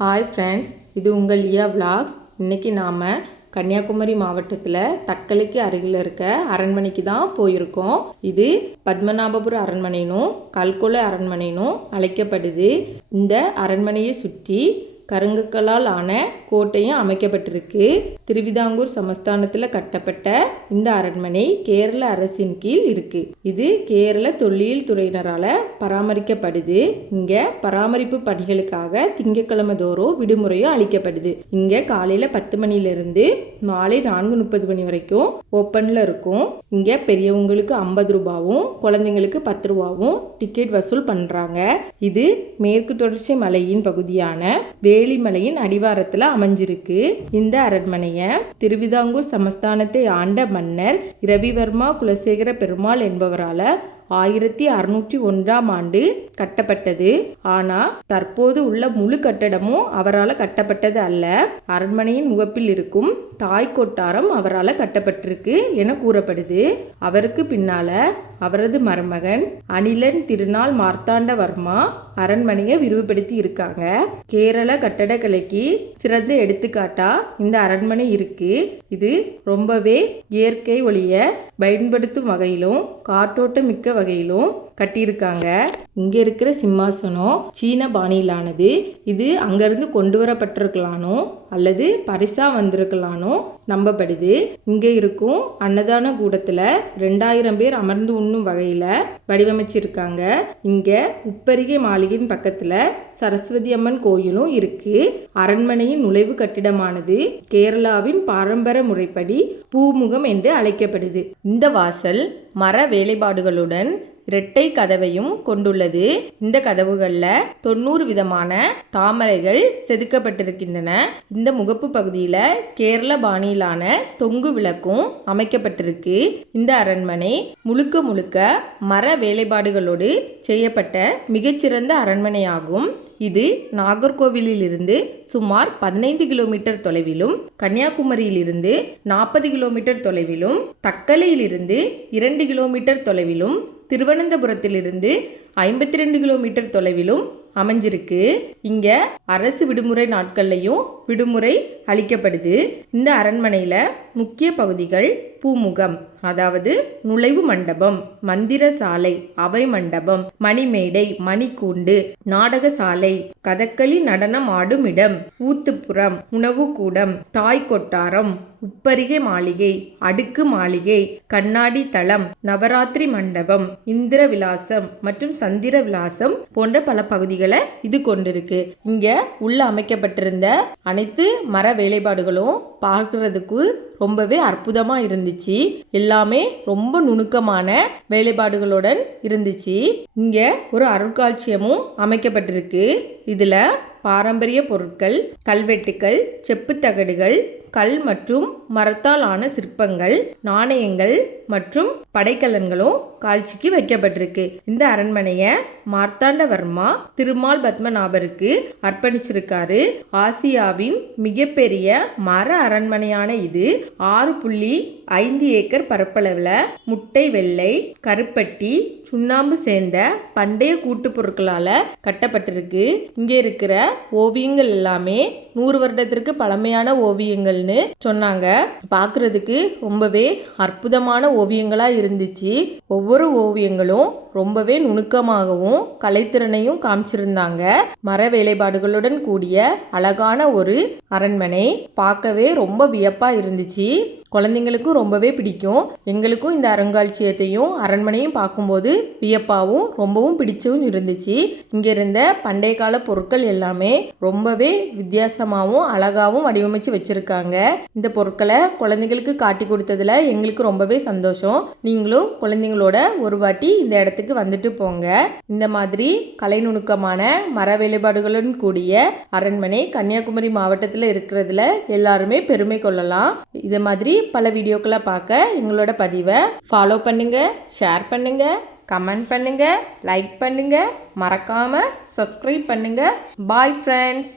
Hi friends, இது உங்கள் லியா vlogs. இன்றைக்கி நாம் கன்னியாகுமரி மாவட்டத்தில் தக்கலைக்கு அருகில் இருக்க அரண்மனைக்கு தான் போயிருக்கோம். இது பத்மநாபபுர அரண்மனைனும் கல்கொள அரண்மனைனும் அழைக்கப்படுது. இந்த அரண்மனையை சுற்றி கருங்கற்களால் ஆன கோட்டையும் அமைக்கப்பட்டிருக்கு. திருவிதாங்கூர் சமஸ்தானத்தில் கட்டப்பட்ட இந்த அரண்மனை கேரள அரசின் கீழ் இருக்கு. இது கேரள தொல்லியல் துறையினரால் பராமரிக்கப்படுது. இங்க பராமரிப்பு பணிகளுக்காக திங்கட்கிழமை தோறும் விடுமுறையும் அளிக்கப்படுது. இங்க காலையில 10 மணிலிருந்து மாலை 4:30 மணி வரைக்கும் ஓப்பன்ல இருக்கும். இங்க பெரியவங்களுக்கு 50 ரூபாவும் குழந்தைங்களுக்கு 10 ரூபாவும் டிக்கெட் வசூல் பண்றாங்க. இது மேற்கு தொடர்ச்சி மலையின் பகுதியான வேலிமலையின் அடிவாரத்தில் அமைஞ்சிருக்கு. இந்த அரண்மனையை திருவிதாங்கூர் சமஸ்தானத்தை ஆண்ட மன்னர் இரவிவர்மா குலசேகர பெருமாள் என்பவரால் 1601ஆம் ஆண்டு கட்டப்பட்டது. ஆனால் தற்போது உள்ள முழு கட்டடமும் அவரால் கட்டப்பட்டது அல்ல. அரண்மனையின் முகப்பில் இருக்கும் தாய் கொட்டாரம் அவரால் கட்டப்பட்டிருக்கு என கூறப்படுது. அவருக்கு பின்னால அவரது மருமகன் அனிலன் திருநாள் மார்த்தாண்டவர்மா அரண்மனையை விரிவுபடுத்தி இருக்காங்க. கேரள கட்டடக்கலைக்கு சிறந்த எடுத்துக்காட்டா இந்த அரண்மனை இருக்கு. இது ரொம்பவே இயற்கை ஒளிய பயன்படுத்தும் வகையிலும் காற்றோட்டம் மிக்க வகையிலும் கட்டியிருக்காங்க. இங்க இருக்கிற சிம்மாசனம் சீன பாணியிலானது. இது அங்கிருந்து கொண்டு வரப்பட்டிருக்கலானோ அல்லது பரிசா வந்திருக்கலானோ நம்பப்படுது. இங்க இருக்கும் அன்னதான கூடத்துல 2000 பேர் அமர்ந்து உண்ணும் வகையில வடிவமைச்சிருக்காங்க. இங்க உப்பரிகை மாளிகையின் பக்கத்துல சரஸ்வதி அம்மன் கோயிலும் இருக்கு. அரண்மனையின் நுழைவு கட்டிடமானது கேரளாவின் பாரம்பரிய முறைப்படி பூமுகம் என்று அழைக்கப்படுது. இந்த வாசல் மர வேலைப்பாடுகளுடன் இரட்டை கதவையும் கொண்டுள்ளது. இந்த கதவுகளில் 90 விதமான தாமரைகள் செதுக்கப்பட்டிருக்கின்றன. இந்த முகப்பு பகுதியில் கேரள பாணியிலான தொங்கு விளக்கும் அமைக்கப்பட்டிருக்கு. இந்த அரண்மனை முழுக்க முழுக்க மர வேலைப்பாடுகளோடு செய்யப்பட்ட மிகச்சிறந்த அரண்மனையாகும். இது நாகர்கோவிலிருந்து சுமார் 15 கிலோமீட்டர் தொலைவிலும், கன்னியாகுமரியிலிருந்து 40 கிலோமீட்டர் தொலைவிலும், தக்கலையிலிருந்து 2 கிலோமீட்டர் தொலைவிலும், திருவனந்தபுரத்திலிருந்து 52 கிலோமீட்டர் தொலைவிலும் அமைஞ்சிருக்கு. இங்க அரசு விடுமுறை நாட்கள்லையும் விடுமுறை அளிக்கப்படுது. இந்த அரண்மனையில முக்கிய பகுதிகள் பூமுகம், அதாவது நுழைவு மண்டபம், மந்திர சாலை, அவை மண்டபம், மணிமேடை, மணிக்கூண்டு, நாடக சாலை, கதகளி நடனம் ஆடும் இடம், ஊத்துப்புறம், உணவு கூடம், தாய் கொட்டாரம், உப்பரிகை மாளிகை, அடுக்கு மாளிகை, கண்ணாடி தளம், நவராத்திரி மண்டபம், இந்திர விலாசம் மற்றும் சந்திர விலாசம் போன்ற பல பகுதிகளை இது கொண்டிருக்கு. இங்க உள்ள அமைக்கப்பட்டிருந்த அனைத்து மர வேலைப்பாடுகளும் பார்க்கிறதுக்கு ரொம்பவே அற்புதமா இருந்துச்சு. எல்லாமே ரொம்ப நுணுக்கமான வேலைப்பாடுகளுடன் இருந்துச்சு. இங்க ஒரு அருட்காட்சியமும் அமைக்கப்பட்டிருக்கு. இதுல பாரம்பரிய பொருட்கள், கல்வெட்டுக்கள், செப்பு தகடுகள், கல் மற்றும் மரத்தால் ஆன சிற்பங்கள், நாணயங்கள் மற்றும் படைக்கலன்களும் காட்சிக்கு வைக்கப்பட்டிருக்கு. இந்த அரண்மனையை மார்த்தாண்டவர்மா திருமால் பத்மநாபருக்கு அர்ப்பணிச்சிருக்காரு. ஆசியாவின் மிகப்பெரிய மர அரண்மனையான இது 6.5 ஏக்கர் பரப்பளவில் முட்டை வெள்ளை, கருப்பட்டி, சுண்ணாம்பு சேர்ந்த பண்டைய கூட்டு பொருட்களால் கட்டப்பட்டிருக்கு. இங்கே இருக்கிற ஓவியங்கள் எல்லாமே 100 வருடத்திற்கு பழமையான ஓவியங்கள்னு சொன்னாங்க. பார்க்கறதுக்கு ரொம்பவே அற்புதமான ஓவியங்களா இருந்துச்சு. ஒவ்வொரு ஓவியங்களும் ரொம்பவே நுணுக்கமாகவும் கலைத்திறனையும் காமிச்சிருந்தாங்க. மர வேலைப்பாடுகளுடன் கூடிய அழகான ஒரு அரண்மனை பார்க்கவே ரொம்ப வியப்பா இருந்துச்சு. குழந்தைங்களுக்கும் ரொம்பவே பிடிக்கும். எங்களுக்கும் இந்த அருங்காட்சியகத்தையும் அரண்மனையும் பார்க்கும்போது வியப்பாகவும் ரொம்பவும் பிடிச்சும் இருந்துச்சு. இங்க இருந்த பண்டைய கால பொருட்கள் எல்லாமே ரொம்பவே வித்தியாசமாகவும் அழகாகவும் வடிவமைச்சு வச்சிருக்காங்க. இந்த பொருட்களை குழந்தைங்களுக்கு காட்டி கொடுத்ததுல எங்களுக்கு ரொம்பவே சந்தோஷம். நீங்களும் குழந்தைங்களோட ஒரு வாட்டி இந்த இடத்துக்கு வந்துட்டு போங்க. இந்த மாதிரி கலை நுணுக்கமான மர வேலைப்பாடுகளுடன் கூடிய அரண்மனை கன்னியாகுமரி மாவட்டத்தில் இருக்கிறதுல எல்லாருமே பெருமை கொள்ளலாம். இது மாதிரி பல வீடியோக்களை பார்க்க எங்களோட பதிவை ஃபாலோ பண்ணுங்க, ஷேர் பண்ணுங்க, கமெண்ட் பண்ணுங்க, லைக் பண்ணுங்க, மறக்காம சப்ஸ்கிரைப் பண்ணுங்க. Bye friends.